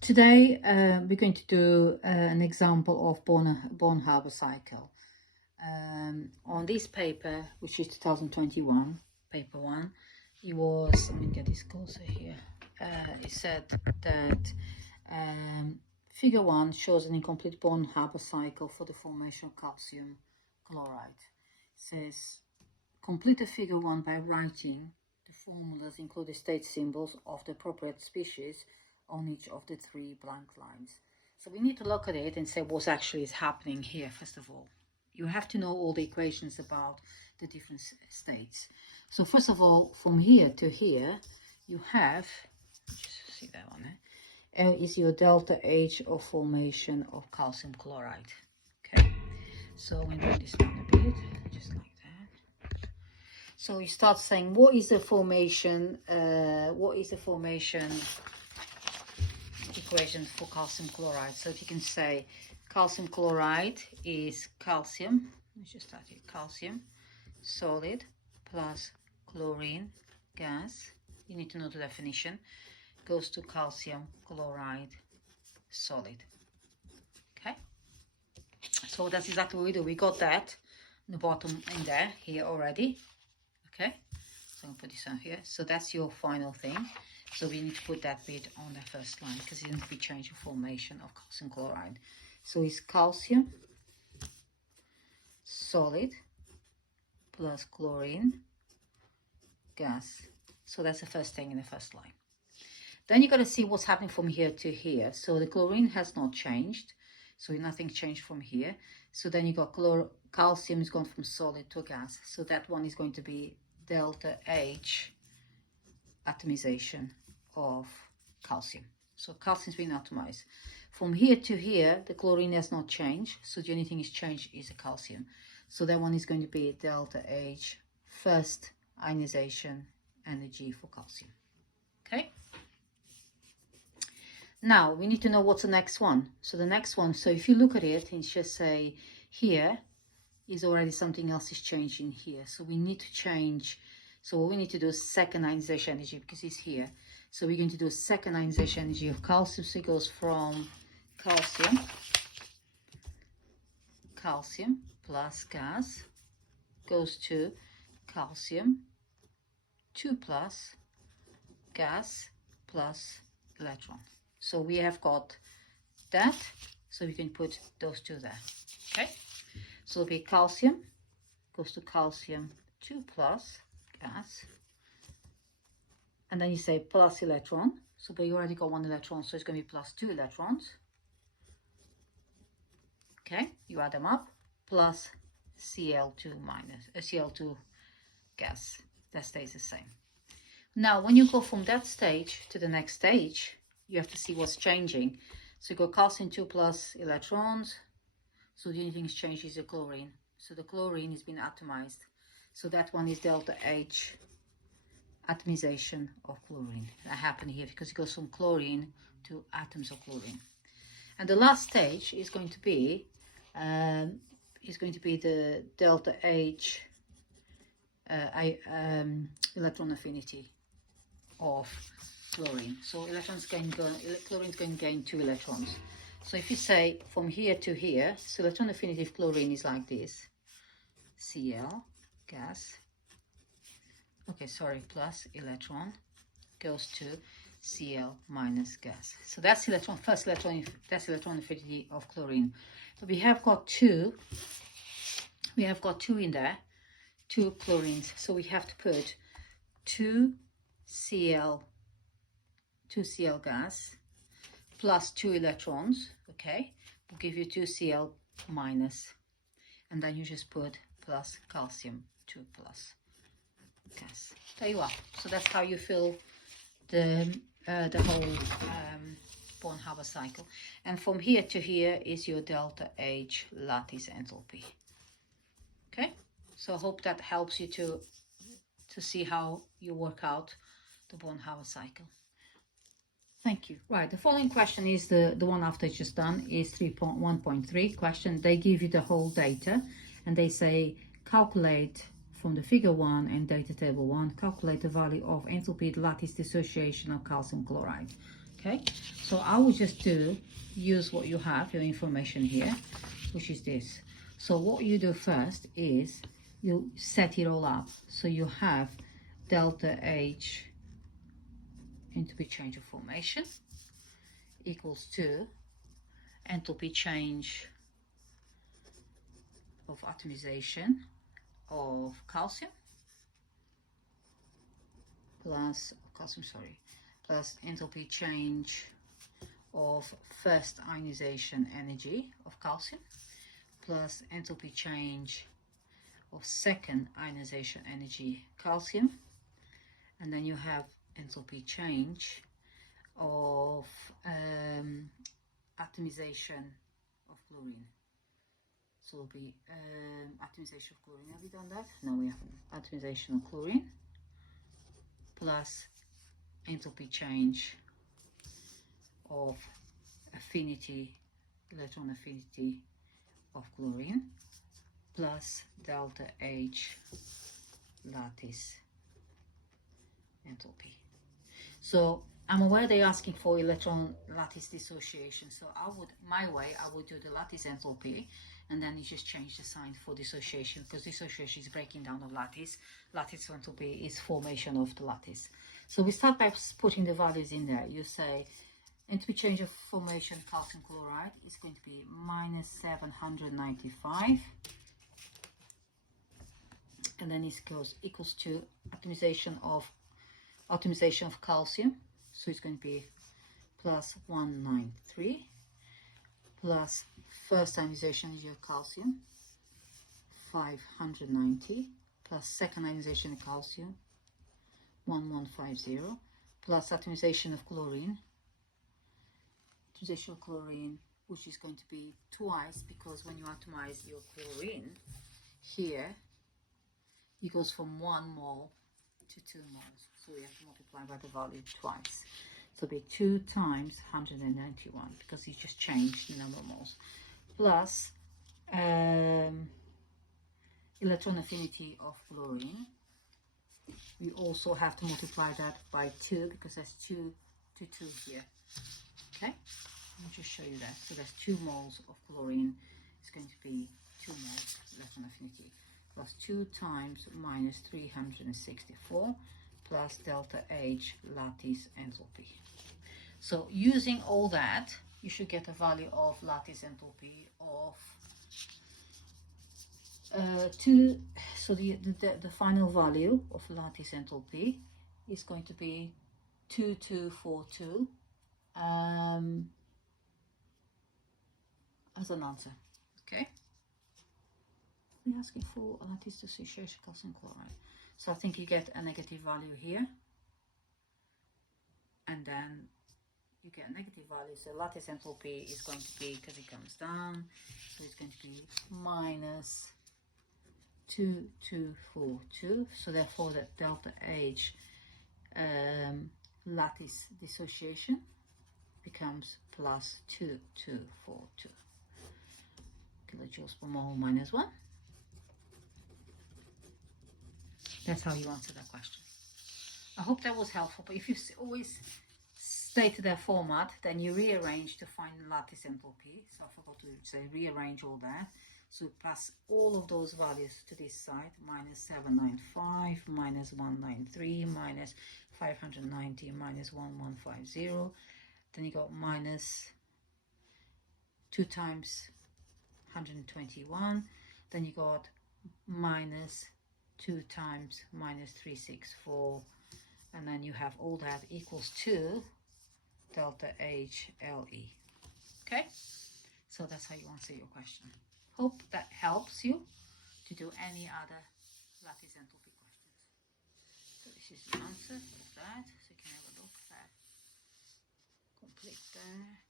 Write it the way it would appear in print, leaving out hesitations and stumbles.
Today we're going to do an example of Born Haber cycle. On this paper, which is 2021, paper 1, it was, let me get this closer here, it said that figure 1 shows an incomplete Born Haber cycle for the formation of calcium chloride. It says, complete the figure 1 by writing the formulas, including state symbols of the appropriate species on each of the 3 blank lines. So we need to look at it and say what actually is happening here. First of all, you have to know all the equations about the different states. So first of all, from here to here, you have, just see that one, is your delta H of formation of calcium chloride. Okay, so we bring this down a bit, just like that. So you start saying what is the formation equation for calcium chloride. So if you can say calcium chloride is calcium, let's just start here, calcium solid plus chlorine gas, you need to know the definition, goes to calcium chloride solid. Okay, so that's exactly what we do. We got that in the bottom in there here already. Okay, so I'll put this on here. So that's your final thing. So we need to put that bit on the first line because it needs to be changed the formation of calcium chloride. So it's calcium solid plus chlorine gas. So that's the first thing in the first line. Then you got to see what's happening from here to here. So the chlorine has not changed. So nothing changed from here. So then you got calcium is gone from solid to gas. So that one is going to be delta H atomization of calcium. So calcium's been atomized. From here to here, the chlorine has not changed. So the only thing is changed is the calcium. So that one is going to be delta H, first ionization energy for calcium. Okay. Now we need to know what's the next one. So the next one, so if you look at it and just say here is already something else is changing here. So we need to change. So what we need to do is second ionization energy because it's here. So we're going to do a second ionization energy of calcium. So it goes from calcium plus gas goes to calcium 2 plus gas plus electron. So we have got that. So we can put those two there. Okay. So it'll be calcium goes to calcium 2 plus gas, and then you say plus electron. So but you already got 1 electron, so it's going to be plus 2 electrons. Okay, you add them up, plus Cl2 minus Cl2 gas. That stays the same. Now when you go from that stage to the next stage, you have to see what's changing. So you got calcium 2 plus electrons. So the only thing that's changed is the chlorine. So the chlorine has been atomized. So that one is delta H atomization of chlorine. That happened here because it goes from chlorine to atoms of chlorine. And the last stage is going to be the delta H electron affinity of chlorine. So chlorine's going to gain 2 electrons. So if you say from here to here, so electron affinity of chlorine is like this, Cl gas, okay, sorry, plus electron goes to Cl minus gas. So that's electron, first electron, that's electron affinity of chlorine. But we have got two in there, 2 chlorines. So we have to put 2 Cl gas plus 2 electrons, okay, will give you 2 Cl minus, and then you just put plus calcium 2 plus gas. There you are. So that's how you fill the whole Born Haber cycle. And from here to here is your delta H lattice enthalpy. Okay, so I hope that helps you to see how you work out the Born Haber cycle. Thank you. Right, the following question is the one after just done is 3.1.3 question. They give you the whole data and they say calculate from the figure 1 and data table 1, calculate the value of enthalpy lattice dissociation of calcium chloride. Okay, so I will just use what you have, your information here, which is this. So what you do first is you set it all up. So you have delta H enthalpy change of formation equals to enthalpy change of atomization of calcium plus enthalpy change of first ionization energy of calcium plus enthalpy change of second ionization energy calcium, and then you have enthalpy change of atomization of chlorine. So it'll be atomization of chlorine. Have we done that? No, we haven't. Atomization of chlorine plus enthalpy change of affinity, electron affinity of chlorine plus delta H lattice enthalpy. So I'm aware they're asking for electron lattice dissociation. So my way, I would do the lattice enthalpy, and then you just change the sign for dissociation, because dissociation is breaking down of lattice. Lattice enthalpy is formation of the lattice. So we start by putting the values in there. You say enthalpy change of formation calcium chloride is going to be minus 795. And then it equals to atomization of calcium, so it's going to be plus 193 plus first ionization energy of calcium 590 plus second ionization of calcium 1150 plus atomization of chlorine, which is going to be twice, because when you atomize your chlorine here, it goes from 1 mole to 2 moles. So we have to multiply by the value twice. So it'll be 2 times 191, because you just changed the number of moles. Plus electron affinity of chlorine. We also have to multiply that by 2, because there's 2 to 2 here. Okay? Let me just show you that. So there's 2 moles of chlorine. It's going to be 2 moles electron affinity. Plus 2 times minus 364 plus delta H lattice enthalpy. So using all that, you should get a value of lattice enthalpy of 2. So the final value of lattice enthalpy is going to be 2242 as an answer. Okay. We're asking for a lattice dissociation calcium chloride. So I think you get a negative value here, and then you get a negative value. So lattice enthalpy is going to be, because it comes down, so it's going to be minus 2242. So therefore that delta H lattice dissociation becomes plus 2242 kilojoules per mole minus 1. That's how you answer that question. I hope that was helpful, but if you always stay to their format, then you rearrange to find lattice enthalpy. So I forgot to say rearrange all that. So pass all of those values to this side, minus 795, minus 193, minus 590, minus 1150. Then you got minus 2 times 121. Then you got minus 2 times minus 364, and then you have all that equals to delta H LE. Okay, so that's how you answer your question. Hope that helps you to do any other lattice enthalpy questions. So this is the answer of that, so you can have a look at that. Complete there.